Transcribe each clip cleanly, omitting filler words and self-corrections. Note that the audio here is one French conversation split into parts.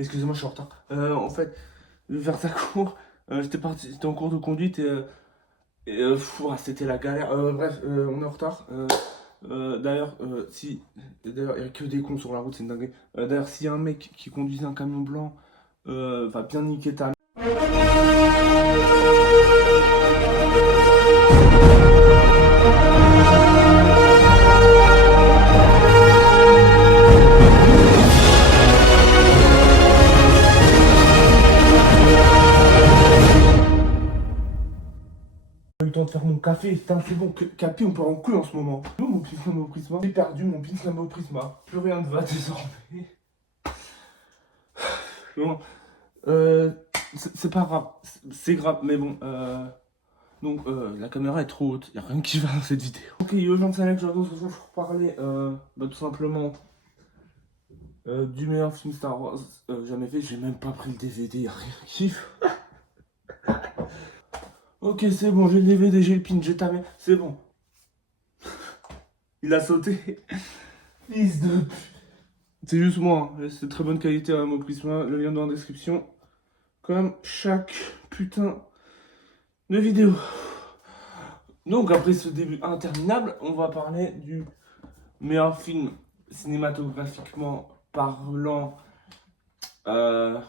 Excusez-moi, je suis en retard. En fait, je vais faire ça court. J'étais en cours de conduite c'était la galère. Bref, on est en retard. D'ailleurs, d'ailleurs, il n'y a que des cons sur la route, c'est une dinguerie. D'ailleurs, s'il y a un mec qui conduisait un camion blanc, va bien niquer ta. J'ai eu le temps de faire mon café, putain, c'est bon, Capi, on part en couille en ce moment. Où mon Pins Lamo Prisma? J'ai perdu mon Pins Lamo Prisma. Plus rien ne va désormais. Bon, c'est pas grave, c'est grave, mais bon, donc la caméra est trop haute, y a rien qui va dans cette vidéo. Ok, yo, j'en sais que j'avais aujourd'hui pour parler, tout simplement, du meilleur film Star Wars jamais fait. J'ai même pas pris le DVD, y a rien qui va. Ok, c'est bon, j'ai le DVD, j'ai le pin, j'ai ta mère, c'est bon. Il a sauté. Fils de pute. C'est juste moi, hein. C'est de très bonne qualité à mon Prisma, le lien dans la description. Comme chaque putain de vidéo. Donc après ce début interminable, on va parler du meilleur film cinématographiquement parlant, Star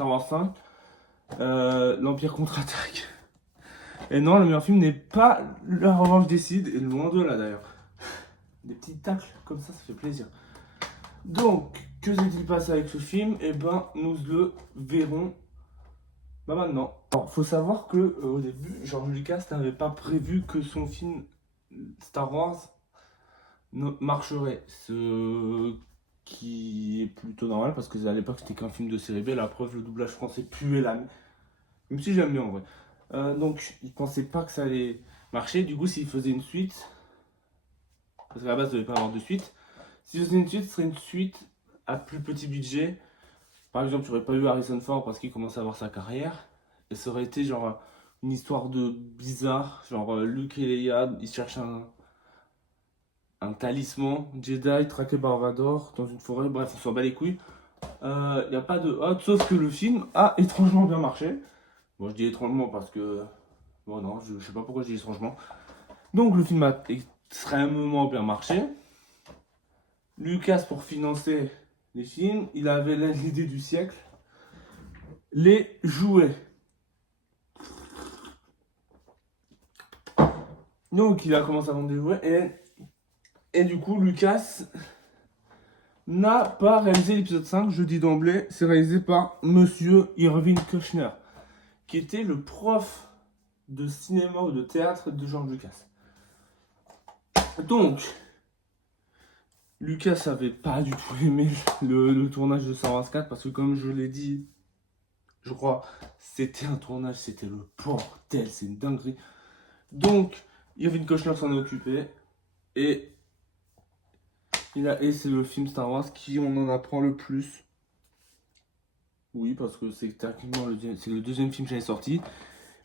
Wars 5, l'Empire contre-attaque. Et non, le meilleur film n'est pas La Revanche des Sith, et loin de là d'ailleurs. Des petits tacles comme ça fait plaisir. Donc, que s'est-il passé avec ce film? Eh ben, nous le verrons maintenant. Alors, faut savoir que au début, George Lucas n'avait pas prévu que son film Star Wars marcherait. Ce qui est plutôt normal parce que à l'époque c'était qu'un film de série B. La preuve, le doublage français puait la. Même si j'aime bien en vrai. Donc, il pensait pas que ça allait marcher. Du coup, s'il faisait une suite, parce qu'à la base, il ne devait pas avoir de suite. S'il faisait une suite, ce serait une suite à plus petit budget. Par exemple, tu n'aurais pas eu Harrison Ford parce qu'il commençait à avoir sa carrière. Et ça aurait été genre une histoire de bizarre. Genre Luke et Leia, ils cherchent un talisman Jedi traqué par Vador dans une forêt. Bref, on s'en bat les couilles. Il n'y a pas de hot, sauf que le film a étrangement bien marché. Bon, je dis étrangement parce que. Bon, non, je sais pas pourquoi je dis étrangement. Donc, le film a extrêmement bien marché. Lucas, pour financer les films, il avait l'idée du siècle, les jouets. Donc il a commencé à vendre des jouets et du coup Lucas n'a pas réalisé l'épisode 5, je dis d'emblée, c'est réalisé par Monsieur Irving Kushner, qui était le prof de cinéma ou de théâtre de George Lucas. Donc, Lucas avait pas du tout aimé le tournage de Star Wars 4 parce que comme je l'ai dit, je crois, c'était un tournage, c'était le bordel, c'est une dinguerie. Donc, Irving Kushner s'en est occupé et c'est le film Star Wars qui on en apprend le plus. Oui, parce que c'est techniquement c'est le deuxième film que j'avais sorti.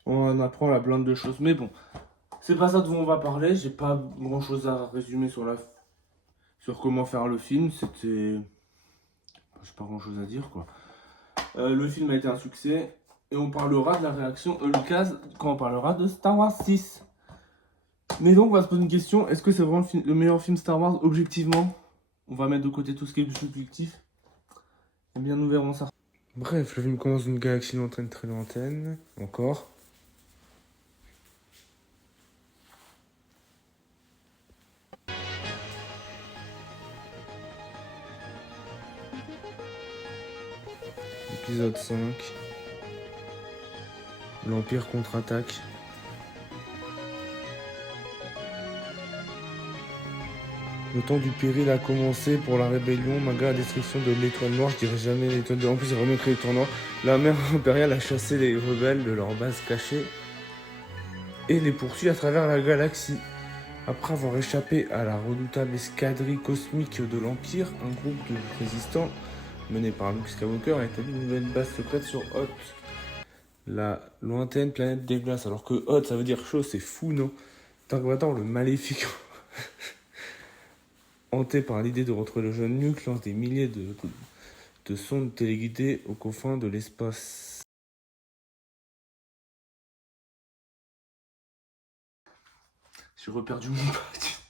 On en apprend la blinde de choses. Mais bon, c'est pas ça dont on va parler. J'ai pas grand chose à résumer sur comment faire le film. J'ai pas grand chose à dire quoi. Le film a été un succès. Et on parlera de la réaction de Lucas quand on parlera de Star Wars 6. Mais donc, on va se poser une question. Est-ce que c'est vraiment le meilleur film Star Wars objectivement? On va mettre de côté tout ce qui est subjectif. Eh bien, nous verrons ça. Bref, le film commence d'une galaxie lointaine, très lointaine. Encore. Épisode 5. L'Empire contre-attaque. Le temps du péril a commencé pour la rébellion, malgré la destruction de l'étoile noire. Je dirais jamais l'étoile noire. En plus, il a vraiment créé l'étoile noire. La mer impériale a chassé les rebelles de leur base cachée et les poursuit à travers la galaxie. Après avoir échappé à la redoutable escadrille cosmique de l'Empire, un groupe de résistants mené par Luke Skywalker a établi une nouvelle base secrète sur Hoth, la lointaine planète des glaces. Alors que Hoth, ça veut dire chaud, c'est fou, non? Dark Vador, le maléfique, hanté par l'idée de retrouver le jeune Luke, lance des milliers de sondes téléguidées aux confins de l'espace. J'ai reperdu mon pote.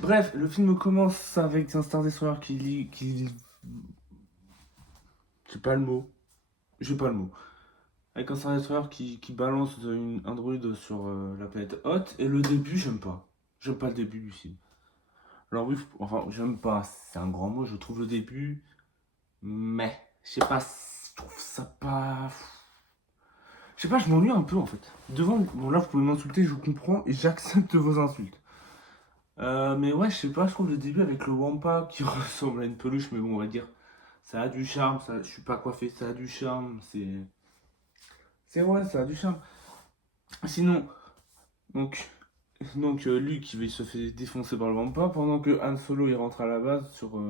Bref, le film commence avec un Star Destroyer qui... J'ai pas le mot. Avec un Star Destroyer qui balance un droïde sur la planète Hoth. Et le début, j'aime pas. J'aime pas le début du film. Alors oui, enfin, j'aime pas, c'est un grand mot, je trouve le début, mais, je sais pas, je trouve ça pas... Je sais pas, je m'ennuie un peu en fait. Bon là vous pouvez m'insulter, je comprends et j'accepte vos insultes. Mais ouais, je sais pas, je trouve le début avec le Wampa qui ressemble à une peluche, mais bon, on va dire, ça a du charme, je suis pas coiffé, ça a du charme, c'est ouais, ça a du charme. Sinon, donc, Luke il se fait défoncer par le Wampa pendant que Han Solo il rentre à la base sur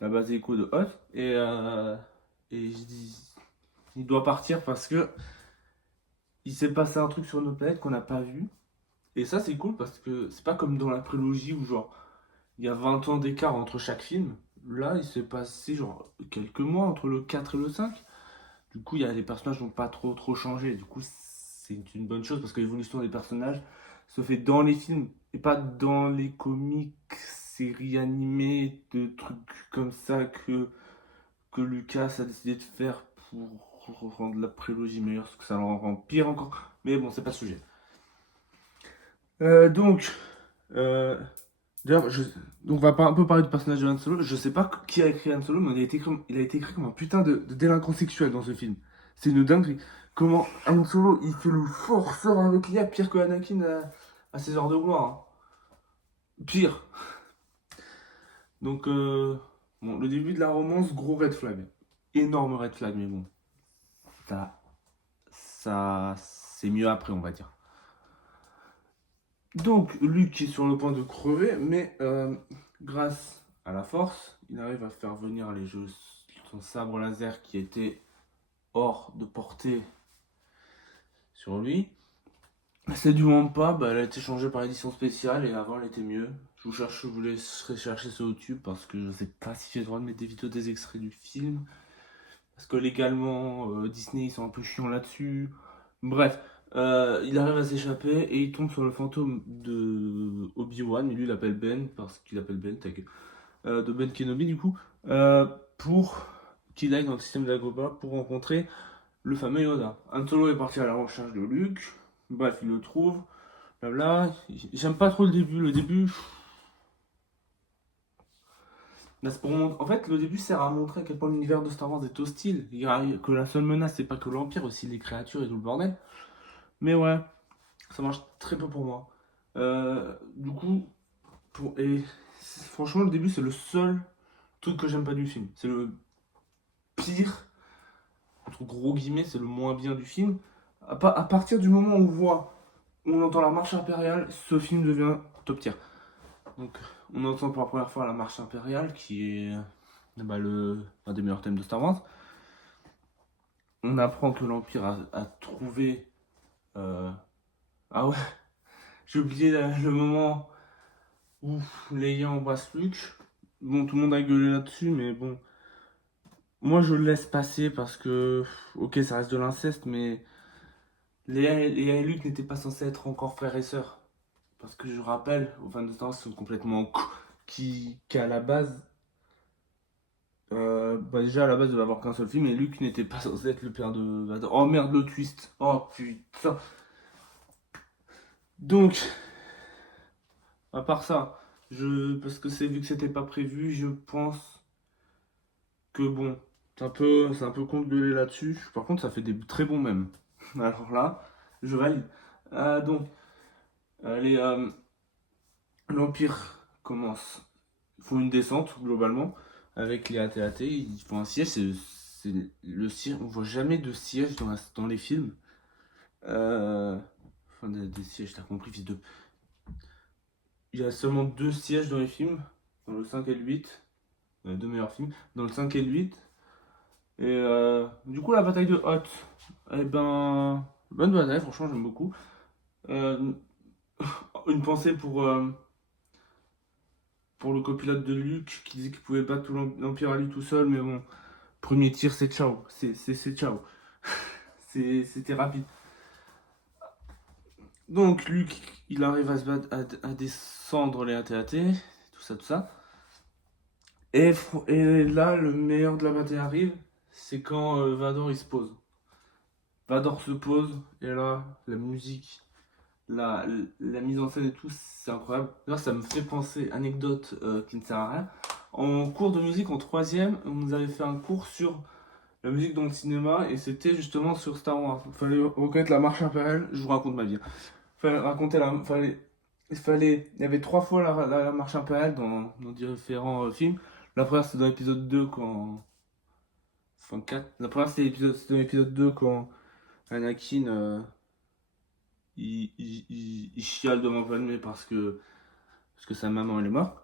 la base écho de Hoth et je dis il doit partir parce que il s'est passé un truc sur notre planète qu'on n'a pas vu. Et ça c'est cool parce que c'est pas comme dans la prélogie où genre il y a 20 ans d'écart entre chaque film. Là il s'est passé genre quelques mois entre le 4 et le 5. Du coup il y a les personnages n'ont pas trop changé. Du coup c'est une bonne chose parce que l'évolution des personnages se fait dans les films et pas dans les comics, séries animées, de trucs comme ça que Lucas a décidé de faire pour rendre la prélogie meilleure, parce que ça l'en rend pire encore. Mais bon, c'est pas le sujet. Donc, euh, d'ailleurs, donc on va un peu parler du personnage de Han Solo. Je sais pas qui a écrit Han Solo, mais il a été écrit comme un putain de délinquant sexuel dans ce film. C'est une dinguerie. Comment Han Solo, il fait le forceur avec l'IA, pire que Anakin à ses heures de gloire. Hein. Pire. Donc, bon, le début de la romance, gros red flag. Énorme red flag, mais bon. C'est mieux après, on va dire. Donc, Luke est sur le point de crever, mais grâce à la force, il arrive à faire venir son sabre laser qui était hors de portée sur lui. C'est du Wampa, bah, elle a été changée par édition spéciale et avant elle était mieux. Je vous laisserai chercher sur YouTube parce que je sais pas si j'ai le droit de mettre des vidéos, des extraits du film. Parce que légalement, Disney ils sont un peu chiants là-dessus. Bref, il arrive à s'échapper et il tombe sur le fantôme de Obi-Wan. Et lui il l'appelle Ben parce qu'il appelle Ben, de Ben Kenobi du coup. Pour qu'il aille dans le système d'Agoba pour rencontrer le fameux Yoda. Han Solo est parti à la recherche de Luke. Bref, il le trouve. Blabla. J'aime pas trop le début. Le début. Là, en fait, le début sert à montrer à quel point l'univers de Star Wars est hostile. Que la seule menace, c'est pas que l'Empire, aussi les créatures et tout le bordel. Mais ouais, ça marche très peu pour moi. Du coup, franchement, le début, c'est le seul truc que j'aime pas du film. C'est le pire, entre gros guillemets, c'est le moins bien du film. À partir du moment où on entend la marche impériale, ce film devient top tier. Donc, on entend pour la première fois la marche impériale, qui est un des meilleurs thèmes de Star Wars. On apprend que l'Empire a trouvé... Ah ouais, j'ai oublié le moment où Leia embrasse Luke. Bon, tout le monde a gueulé là-dessus, mais bon... Moi, je le laisse passer parce que... Ok, ça reste de l'inceste, mais... Léa et Luke n'étaient pas censés être encore frères et sœurs. Parce que je rappelle, aux fans de Star Wars, ils sont complètement... Qu'à la base... déjà à la base de n'avoir qu'un seul film et Luke n'était pas censé être le père de Vader. Oh merde le twist. Oh putain. Donc à part ça, parce que c'est vu que c'était pas prévu, je pense que bon, c'est un peu con de gueuler là-dessus. Par contre ça fait des très bons mèmes. Alors là, je valide. Donc, allez, l'Empire commence. Ils font une descente globalement avec les AT-AT. Ils font un siège. C'est le siège. On voit jamais de siège dans les films. Enfin, des sièges, t'as compris, fils de. Il y a seulement deux sièges dans les films, dans le 5 et le 8. Dans les deux meilleurs films, dans le 5 et le 8. Et du coup, la bataille de Hoth. Eh ben. Bonne bataille, franchement, j'aime beaucoup. Euh, une pensée pour pour le copilote de Luke qui disait qu'il pouvait battre tout l'Empire à lui tout seul, mais bon, premier tir, c'est ciao. C'est ciao. C'était rapide. Donc, Luke, il arrive à se battre, à descendre les AT-AT, tout ça, tout ça. Et là, le meilleur de la bataille arrive, c'est quand Vador il se pose. Vador se pose, et là, la musique, la, la mise en scène et tout, c'est incroyable. Là, ça me fait penser, anecdote qui ne sert à rien. En cours de musique, en troisième, on nous avait fait un cours sur la musique dans le cinéma, et c'était justement sur Star Wars. Il fallait reconnaître la marche impériale, je vous raconte ma vie. Fallait raconter il y avait 3 fois la marche impériale dans différents films. La première c'était dans l'épisode 2 quand. Enfin 4. La première c'était dans l'épisode 2 quand Anakin il chiale devant Padmé parce que sa maman elle est morte.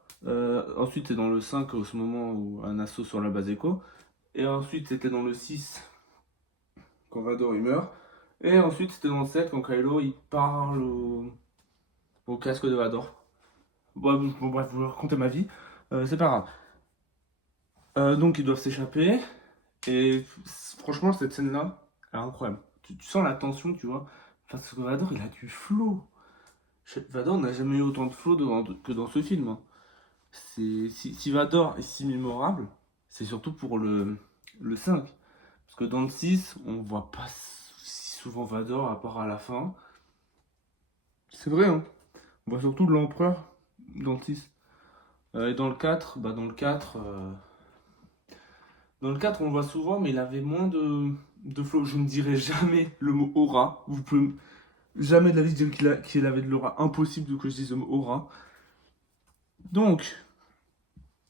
Ensuite c'est dans le 5 au ce moment où un assaut sur la base Echo. Et ensuite c'était dans le 6 quand Vador il meurt. Et ensuite c'était dans le 7 quand Kylo il parle au casque de Vador. Bon, bref, je vais raconter ma vie. C'est pas grave. Donc ils doivent s'échapper. Et franchement, cette scène-là, elle est incroyable. Tu sens la tension, tu vois. Parce que Vador, il a du flow. Vador n'a jamais eu autant de flow que dans ce film, hein. Si Vador est si mémorable, c'est surtout pour le 5. Parce que dans le 6, on voit pas si souvent Vador, à part à la fin. C'est vrai, hein. On voit surtout l'empereur dans le 6. Et dans le 4, dans le 4, on le voit souvent, mais il avait moins de flow. Je ne dirais jamais le mot aura. Vous pouvez jamais de la vie dire qu'il avait de l'aura. Impossible que je dise le mot aura. Donc,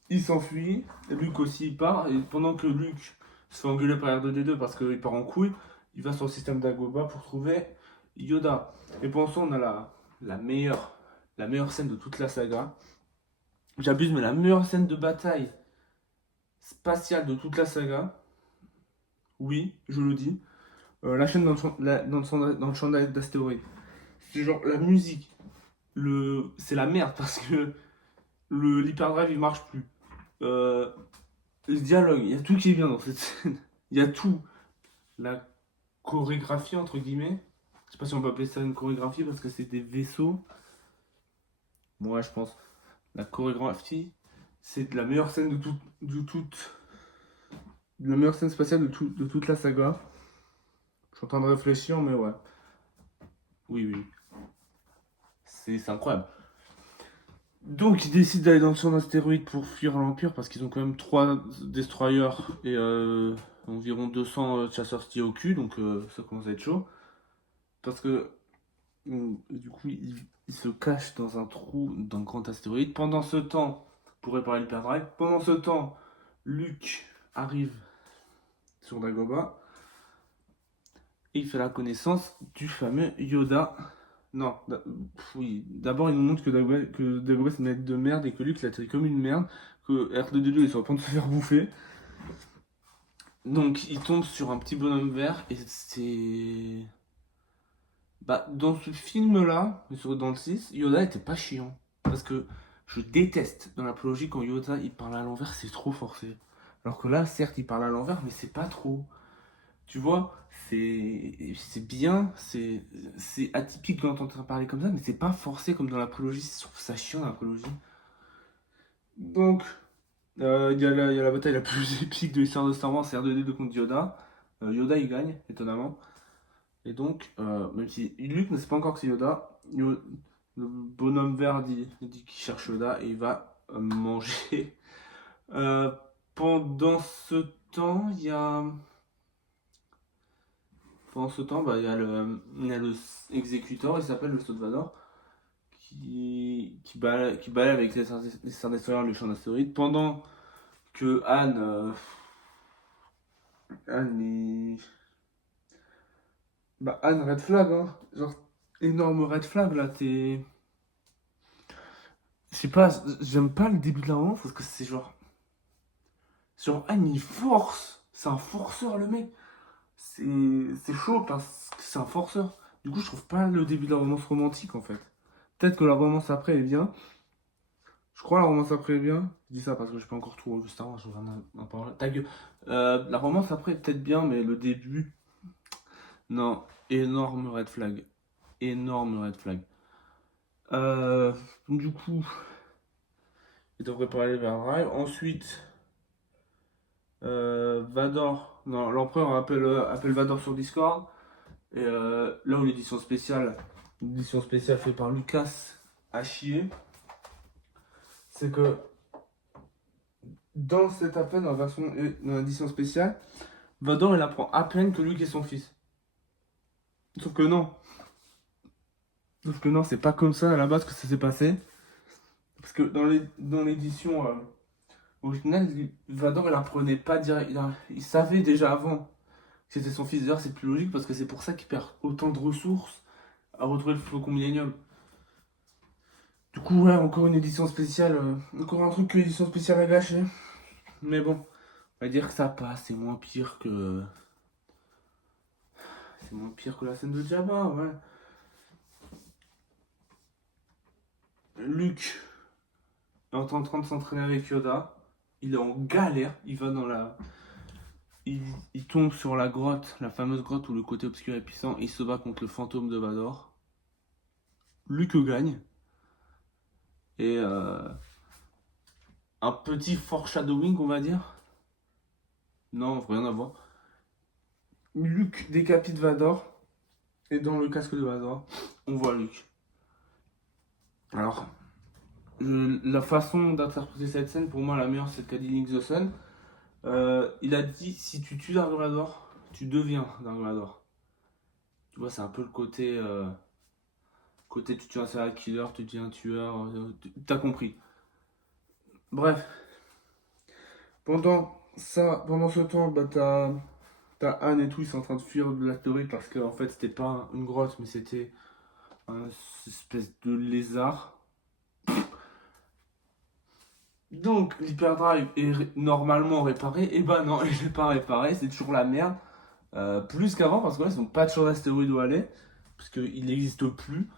il s'enfuit. Luke aussi, il part. Et pendant que Luke se fait engueuler par R2D2 parce qu'il part en couille, il va sur le système d'Agoba pour trouver Yoda. Et pour ça, on a la meilleure scène de toute la saga. J'abuse, mais la meilleure scène de bataille spatiale de toute la saga. Oui, je le dis. La chaîne dans le champ d'astéroïdes. C'est genre la musique. C'est la merde parce que l'hyperdrive il marche plus. Euh, le dialogue, il y a tout qui est bien dans cette scène. Il y a tout. La chorégraphie, entre guillemets. Je sais pas si on peut appeler ça une chorégraphie parce que c'est des vaisseaux. Moi, je pense. La chorégraphie, c'est la meilleure scène la meilleure scène spatiale de toute la saga. Je suis en train de réfléchir, mais ouais. Oui, oui. C'est incroyable. Donc ils décident d'aller dans le champ d'astéroïdes pour fuir l'Empire parce qu'ils ont quand même 3 destroyers et environ 200 chasseurs stylés au cul, donc ça commence à être chaud. Parce que du coup ils se cachent dans un trou dans le grand astéroïde. Pendant ce temps, pour réparer l'hyperdrive, pendant ce temps, Luke arrive sur Dagobah et il fait la connaissance du fameux Yoda. Non, oui. D'abord, il nous montre que Dagobah c'est une planète de merde et que Luke l'a traité comme une merde, que R2D2 est sur le point de se faire bouffer. Donc, il tombe sur un petit bonhomme vert et c'est. Bah, dans ce film-là, dans le 6, Yoda était pas chiant. Parce que je déteste dans l'apologie quand Yoda il parle à l'envers, c'est trop forcé. Alors que là, certes, il parle à l'envers, mais c'est pas trop. Tu vois, c'est bien, c'est atypique quand on entend parler comme ça, mais c'est pas forcé comme dans la prélogie. Je trouve ça chiant dans la prélogie. Donc, il y a la bataille la plus épique de l'histoire de Star Wars, c'est R2D2 contre Yoda. Yoda il gagne, étonnamment. Et donc, même si Luke ne sait pas encore que c'est Yoda, le bonhomme vert dit qu'il cherche Yoda et il va manger. Euh, pendant ce temps, il y a. Pendant ce temps, bah, il y a le exécuteur, il s'appelle le Sceau de Vador, qui balaye avec les Star Destroyers le champ d'astéroïdes, pendant que Anne bah, Anne, red flag, hein. Genre, énorme red flag, là, t'es. Je sais pas, j'aime pas le début de la romance parce que c'est genre. Genre, Anne, il force. C'est un forceur, le mec. C'est chaud parce que c'est un forceur. Du coup, je trouve pas le début de la romance romantique, en fait. Peut-être que la romance après est bien, Je crois la romance après est bien. Je dis ça parce que j'ai pas encore tout revu Star Wars, je vais en parler. Ta gueule. La romance après est peut-être bien, mais le début, non. Énorme red flag. Énorme red flag. Euh, du coup, il devrait parler vers Drive. Ensuite, Vador. Non, l'empereur appelle Vador sur Discord. Et là où l'édition spéciale faite par Lucas a chié, c'est que dans cet appel, dans l'édition spéciale, Vador il apprend à peine que Luke est son fils. Sauf que non. Sauf que non, c'est pas comme ça à la base que ça s'est passé. Parce que dans l'édition originale, Vador il apprenait pas direct. Il savait déjà avant que c'était son fils. D'ailleurs, c'est plus logique parce que c'est pour ça qu'il perd autant de ressources à retrouver le Faucon Millenium. Du coup, ouais, encore une édition spéciale. Encore un truc que l'édition spéciale a gâché. Mais bon, on va dire que ça passe. C'est moins pire que. C'est moins pire que la scène de Jabba, ouais. Luke est en train de s'entraîner avec Yoda. Il est en galère. Il va dans la. Il tombe sur la grotte, la fameuse grotte où le côté obscur est puissant. Il se bat contre le fantôme de Vador. Luke gagne. Et un petit foreshadowing, on va dire. Non, rien à voir. Luke décapite Vador. Et dans le casque de Vador, on voit Luke. Alors, la façon d'interpréter cette scène, pour moi, la meilleure, c'est qu'a dit Link the Sun. Il a dit, si tu tues Dark Vador, tu deviens Dark Vador. Tu vois, c'est un peu le côté... côté tu tues un serial killer, tu deviens un tueur, t'as compris. Bref. Pendant ce temps, bah, t'as Anne et tout, ils sont en train de fuir de la théorie parce que en fait, c'était pas une grotte, mais c'était une espèce de lézard. Donc l'hyperdrive est normalement réparé, et bah non, il n'est pas réparé, c'est toujours la merde. Plus qu'avant, parce que là, ils n'ont pas de champ d'astéroïdes où aller, parce qu'il n'existe plus.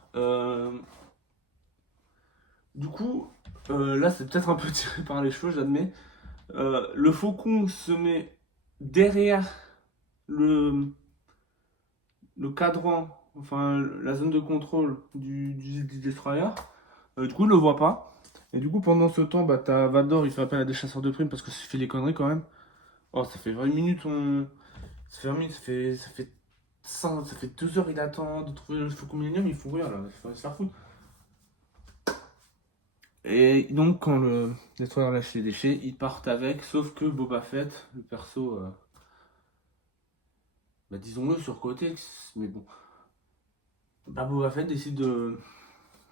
Du coup, là, c'est peut-être un peu tiré par les cheveux, j'admets. Le faucon se met derrière le cadran, enfin la zone de contrôle du destroyer. Du coup, il le voit pas. Et du coup, pendant ce temps, bah, t'as Vador, il fait appel à des chasseurs de primes parce que ça fait les conneries quand même. Oh, ça fait 20 minutes, ça fait 20 minutes, ça fait 2 heures, il attend de trouver le Faucon Millenium, il faut rien là, il faut se faire foutre. Et donc, quand le Destroyer lâche les déchets, ils partent avec, sauf que Boba Fett, le perso, bah, disons-le, surcoté, mais bon. Bah, Boba Fett décide de.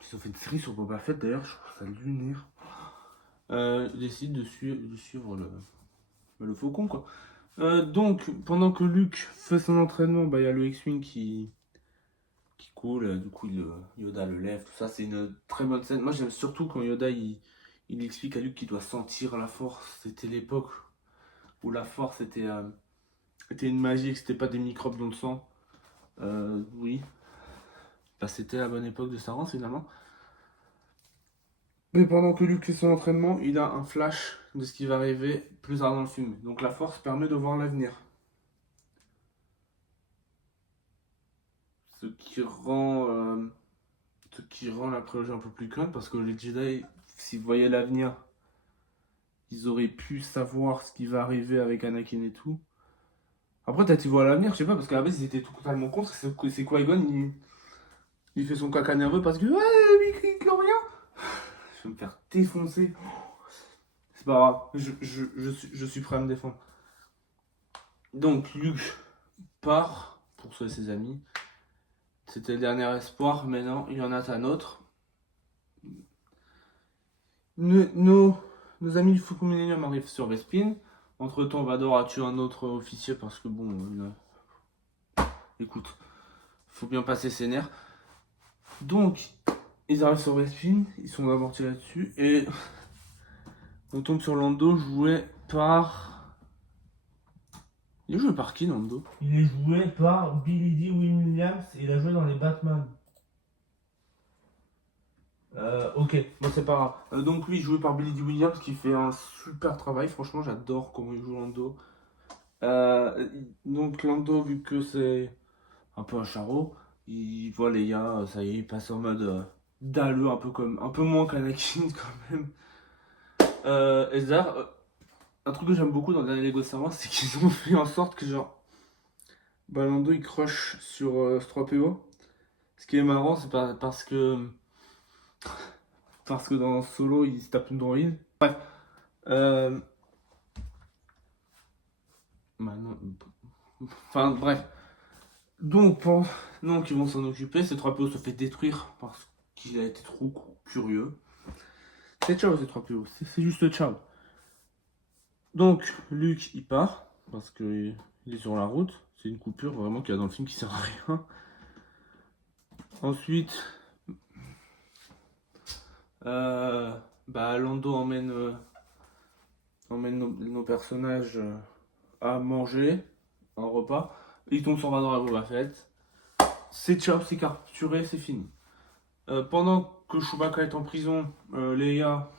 Ils ont fait une série sur Boba Fett d'ailleurs, je trouve ça lunaire. Décide de suivre le faucon quoi. Donc, pendant que Luke fait son entraînement, bah, y a le X-Wing qui coule, du coup Yoda le lève, tout ça, c'est une très bonne scène. Moi j'aime surtout quand Yoda il explique à Luke qu'il doit sentir la force. C'était l'époque où la force était une magie et que c'était pas des microbes dans le sang. Oui, bah, c'était la bonne époque de Star Wars finalement. Mais pendant que Luke fait son entraînement, il a un flash de ce qui va arriver plus tard dans le film. Donc la force permet de voir l'avenir. Ce qui rend, la prélogie un peu plus conne parce que les Jedi, s'ils voyaient l'avenir, ils auraient pu savoir ce qui va arriver avec Anakin et tout. Après, peut-être ils voient l'avenir, je sais pas, parce qu'à la base ils étaient tout totalement contre. C'est Qui-Gon, il fait son caca nerveux parce que ouais, il rien. Je vais me faire défoncer. C'est pas grave, je suis prêt à me défendre. Donc Luke part pour sauver ses amis. C'était le dernier espoir, mais non, il y en a un autre. Nos amis du Faucon Millenium arrivent sur Bespin. Entre temps, Vador a tué un autre officier parce que bon, écoute, faut bien passer ses nerfs. Donc, ils arrivent sur Bespin, ils sont d'abord tirés dessus et on tombe sur Lando joué par. Il est joué par qui Lando? Il est joué par Billy Dee Williams et il a joué dans les Batman. Ok, bon c'est pas grave. Donc oui, joué par Billy Dee Williams qui fait un super travail. Franchement, j'adore comment il joue Lando. Donc Lando, vu que c'est un peu un charreau, il voit Leia, ça y est, il passe en mode dalleux, un peu moins qu'Anakin quand même. Et d'ailleurs, un truc que j'aime beaucoup dans le dernier Lego Star Wars, c'est qu'ils ont fait en sorte que genre, bah, Lando il crush sur C-3PO. Ce qui est marrant, c'est pas parce que dans Solo il se tape une droïde. Euh, bah non, enfin bref. Donc ils vont s'en occuper. C-3PO se fait détruire parce qu'il a été trop curieux. C'est ciao C-3PO, c'est juste ciao. Donc Luke il part parce que il est sur la route. C'est une coupure vraiment qu'il y a dans le film qui sert à rien. Ensuite, bah Lando emmène nos personnages à manger un repas. Il tombe sur Vador et Boba Fett. C'est ciao, c'est capturé, c'est fini. Pendant que Chewbacca est en prison, Leia,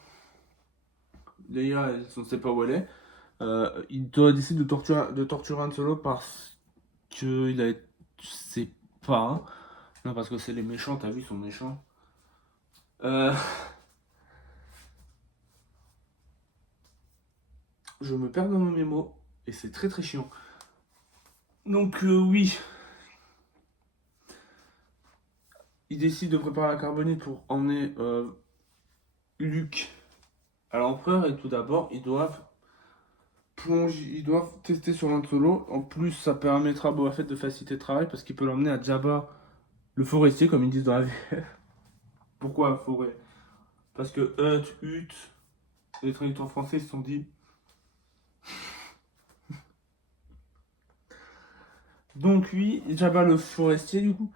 elle ne sait pas où elle est. Il doit décider de torturer Han Solo parce que il a, je sais pas, non parce que c'est les méchants, t'as vu, ils sont méchants. Euh, je me perds dans mes mots et c'est très très chiant. Donc oui, il décide de préparer la carbonite pour emmener Luke à l'empereur et tout d'abord ils doivent tester sur Han Solo. En plus, ça permettra à Boba Fett de faciliter le travail parce qu'il peut l'emmener à Jabba le forestier, comme ils disent dans la VF. Pourquoi forêt? Parce que Hut, les traducteurs français se sont dit. Donc oui, Jabba le forestier du coup.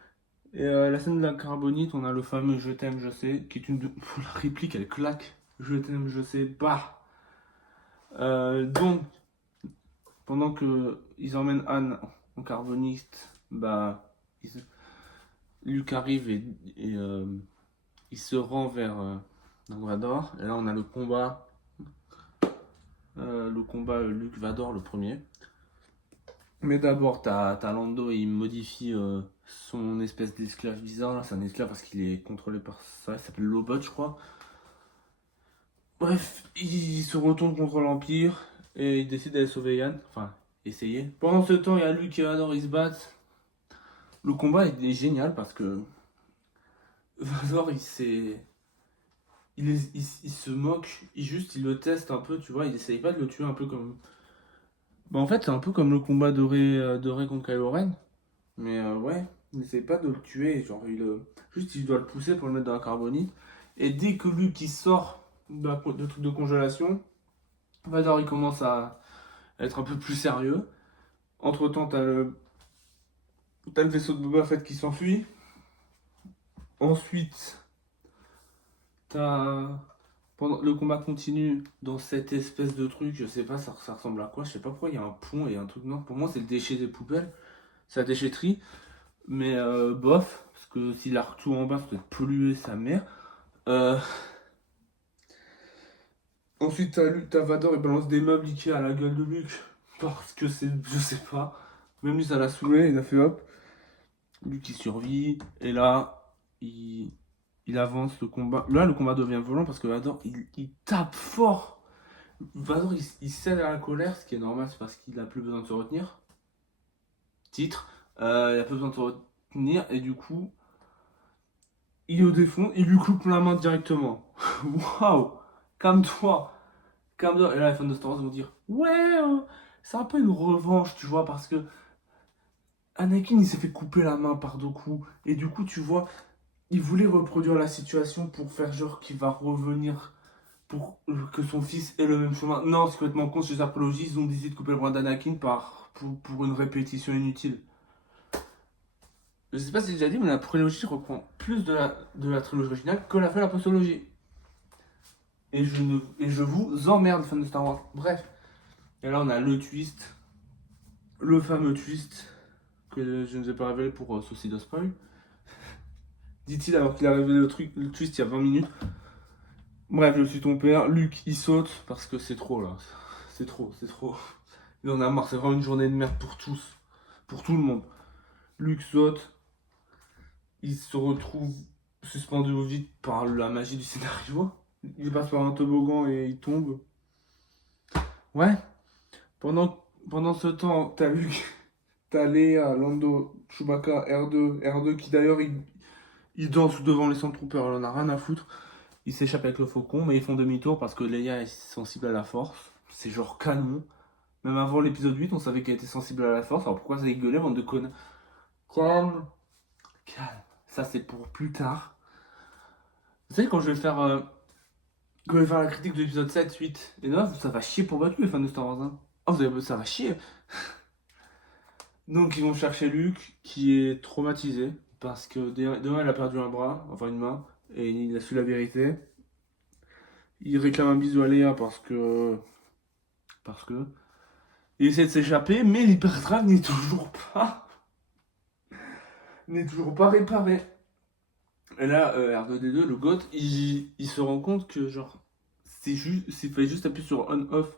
Et la scène de la carbonite, on a le fameux Je t'aime, je sais, qui est une de... La réplique, elle claque. Je t'aime, je sais, bah. Donc, pendant que ils emmènent Anne en carbonite, bah, Luke arrive et il se rend vers Dark Vador. Et là, on a le combat Luke Vador, le premier. Mais d'abord, t'as Lando, il modifie son espèce d'esclave bizarre. Là, c'est un esclave parce qu'il est contrôlé par ça. Il s'appelle Lobot, je crois. Bref, il se retourne contre l'Empire et il décide d'aller sauver Yann. Enfin, essayer. Pendant ce temps, il y a Luke et Vador, ils se battent. Le combat est génial parce que Vador, il se moque. Il le teste un peu, tu vois. Il essaye pas de le tuer un peu comme. Bah, en fait, c'est un peu comme le combat de Rey contre Kylo Ren. Mais ouais, il n'essaie pas de le tuer, genre juste il doit le pousser pour le mettre dans la carbonite. Et dès que Luke il sort de truc de congélation, Vador il commence à être un peu plus sérieux. Entre temps, t'as le vaisseau de Boba Fett qui s'enfuit. Ensuite, t'as. Pendant le combat continue dans cette espèce de truc, je sais pas, ça ressemble à quoi, je sais pas pourquoi il y a un pont et un truc noir. Pour moi, c'est le déchet des poubelles, c'est la déchetterie. Mais bof, parce que s'il a tout en bas, ça doit être pollué sa mère. Euh, Ensuite, t'as Vador, il balance des meubles Ikea à la gueule de Luke. Parce que c'est. Je sais pas. Même lui, ça l'a saoulé, il a fait hop. Luke, il survit. Et là, il avance le combat. Là, le combat devient violent parce que Vador, il tape fort. Vador, il cède à la colère, ce qui est normal, c'est parce qu'il a plus besoin de se retenir. Titre. Il a plus besoin de se retenir. Et du coup, il le défonce, il lui coupe la main directement. Waouh! Calme-toi! Calme-toi! Et là, les fans de Star Wars vont dire ouais, c'est un peu une revanche, tu vois, parce que Anakin il s'est fait couper la main par Dooku. Et du coup, tu vois, il voulait reproduire la situation pour faire genre qu'il va revenir pour que son fils ait le même chemin. Non, c'est complètement con, chez les apologistes, ils ont décidé de couper le bras d'Anakin pour une répétition inutile. Je sais pas si j'ai déjà dit, mais la prélogie reprend plus de la trilogie originale que la fin de la postologie. Et je vous emmerde, fans de Star Wars. Bref. Et là, on a le twist. Le fameux twist que je ne vous ai pas révélé pour Saucy de Spoil. dit-il alors qu'il a révélé le twist il y a 20 minutes. Bref, je suis ton père. Luke, il saute parce que c'est trop là. C'est trop. Il en a marre, c'est vraiment une journée de merde pour tous. Pour tout le monde. Luke saute. Il se retrouve suspendu au vide par la magie du scénario. Il passe par un toboggan et il tombe. Ouais. Pendant ce temps, t'as Luke, t'as Leia, Lando, Chewbacca, R2 qui d'ailleurs il danse devant les Stormtroopers, il en a rien à foutre. Il s'échappe avec le faucon, mais ils font demi-tour parce que Leia est sensible à la force. C'est genre canon. Même avant l'épisode 8, on savait qu'elle était sensible à la force. Alors pourquoi ça gueulait, bande de connards? Calme. Ça, c'est pour plus tard. Vous savez, quand je vais faire la critique de l'épisode 7, 8 et 9, ça va chier pour battre les fans de Star Wars. Hein. Oh, ça va chier. Donc, ils vont chercher Luke, qui est traumatisé. Parce que demain, il a perdu un bras, enfin une main, et il a su la vérité. Il réclame un bisou à Léa parce que. Il essaie de s'échapper, mais l'hyperdrive n'est toujours pas. N'est toujours pas réparé. Et là, R2D2, le GOAT, il se rend compte que, genre, il fallait juste appuyer sur on-off.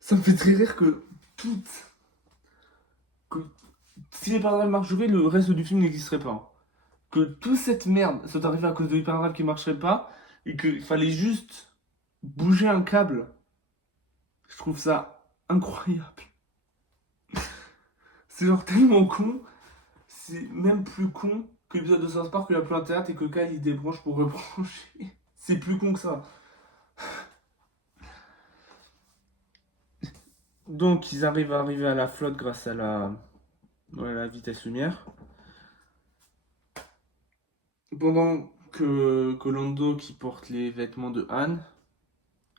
Ça me fait très rire que si l'hyperdrive marcherait, le reste du film n'existerait pas. Que toute cette merde soit arrivée à cause de l'hyperdrive qui marcherait pas, et qu'il fallait juste bouger un câble. Je trouve ça incroyable. C'est genre tellement con, c'est même plus con que l'épisode de South Park où il y a plein de théâtre et que Kyle il débranche pour rebrancher. C'est plus con que ça. Donc ils arrivent à arriver à la flotte grâce à la vitesse lumière. Pendant que Lando qui porte les vêtements de Han.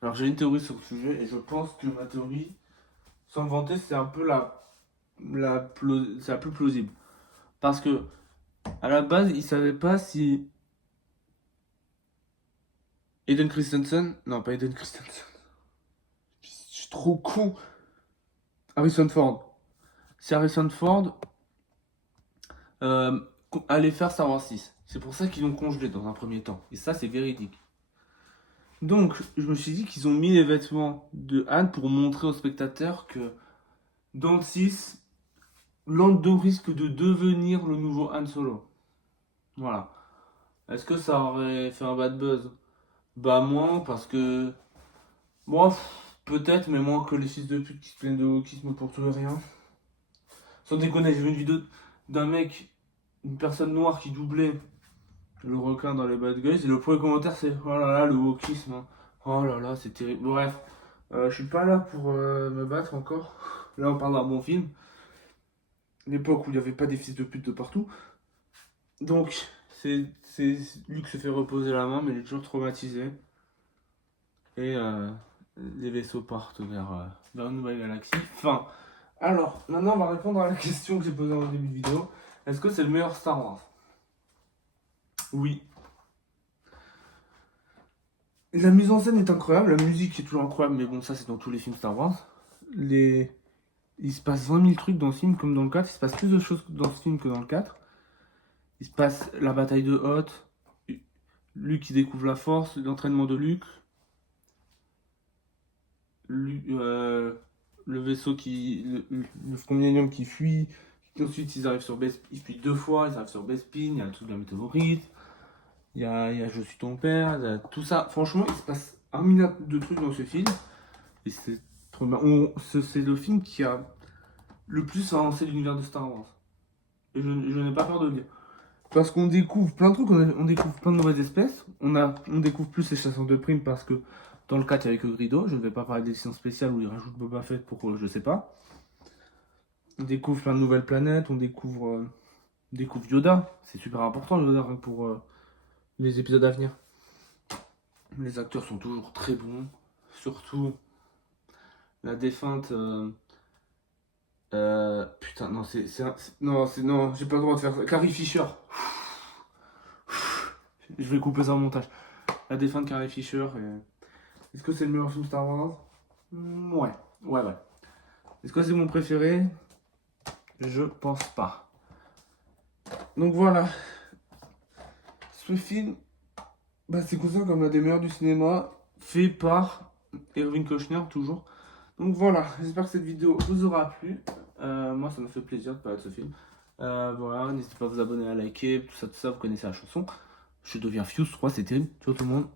Alors j'ai une théorie sur le sujet et je pense que ma théorie, sans me vanter, c'est un peu c'est la plus plausible. Parce que à la base, ils savaient pas si Hayden Christensen, non pas Hayden Christensen, je suis trop con. Harrison Ford. Si Harrison Ford allait faire Star Wars 6. C'est pour ça qu'ils l'ont congelé dans un premier temps. Et ça, c'est véridique. Donc, je me suis dit qu'ils ont mis les vêtements de Han pour montrer aux spectateurs que dans le 6, Lando risque de devenir le nouveau Han Solo. Voilà. Est-ce que ça aurait fait un bad buzz? Bah moins, parce que... Moi, peut-être, mais moins que les fils de pute qui se plaignent de wokisme pour tout et rien. Sans déconner, j'ai vu une vidéo d'un mec, une personne noire qui doublait le requin dans les Bad Guys, et le premier commentaire c'est oh là là, le wokisme, hein. Oh là là, c'est terrible. Bref, je suis pas là pour me battre encore. Là, on parle d'un bon film. L'époque où il n'y avait pas des fils de pute de partout. Donc, c'est Luke se fait reposer la main, mais il est toujours traumatisé. Et les vaisseaux partent vers une nouvelle galaxie. Enfin, alors, maintenant on va répondre à la question que j'ai posée dans le début de vidéo. Est-ce que c'est le meilleur Star Wars? Oui. La mise en scène est incroyable, la musique est toujours incroyable, mais bon, ça c'est dans tous les films Star Wars. Il se passe 20 000 trucs dans ce film comme dans le 4, il se passe plus de choses dans ce film que dans le 4. Il se passe la bataille de Hoth, Luke qui découvre la force, l'entraînement de Luke, le vaisseau le Millennium qui fuit, ensuite ils arrivent sur Bespin, ils fuient 2 fois, ils arrivent sur Bespin, il y a le truc de la météorite, il y a Je suis ton père, tout ça. Franchement, il se passe un milliard de trucs dans ce film, et c'est trop bien. C'est le film qui a le plus avancé l'univers de Star Wars. Et je n'ai pas peur de le dire. Parce qu'on découvre plein de trucs, on découvre plein de nouvelles espèces, on découvre plus les chasseurs de primes parce que dans le 4 il n'y avait que Grido, je ne vais pas parler d'édition spéciale où ils rajoutent Boba Fett pour je sais pas. On découvre plein de nouvelles planètes, on découvre Yoda, c'est super important Yoda pour les épisodes à venir. Les acteurs sont toujours très bons, surtout la défunte... putain, non, non, j'ai pas le droit de faire ça. Carrie Fisher. Je vais couper ça au montage. La défunte Carrie Fisher. Est-ce que c'est le meilleur film Star Wars? Ouais. Est-ce que c'est mon préféré? Je pense pas. Donc voilà, ce film, bah, c'est considéré comme l'un des meilleurs du cinéma, fait par Irving Kershner, toujours. Donc voilà, j'espère que cette vidéo vous aura plu. Moi, ça m'a fait plaisir de parler de ce film. Voilà, n'hésitez pas à vous abonner, à liker, tout ça, vous connaissez la chanson. Je deviens Fuse, je crois, c'est terrible. Ciao tout le monde.